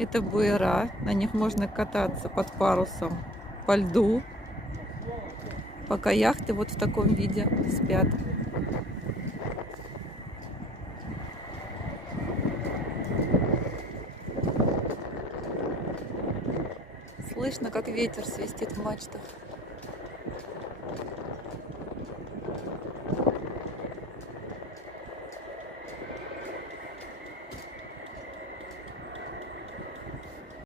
Это буера, на них можно кататься под парусом по льду, пока яхты вот в таком виде спят. Слышно, как ветер свистит в мачтах.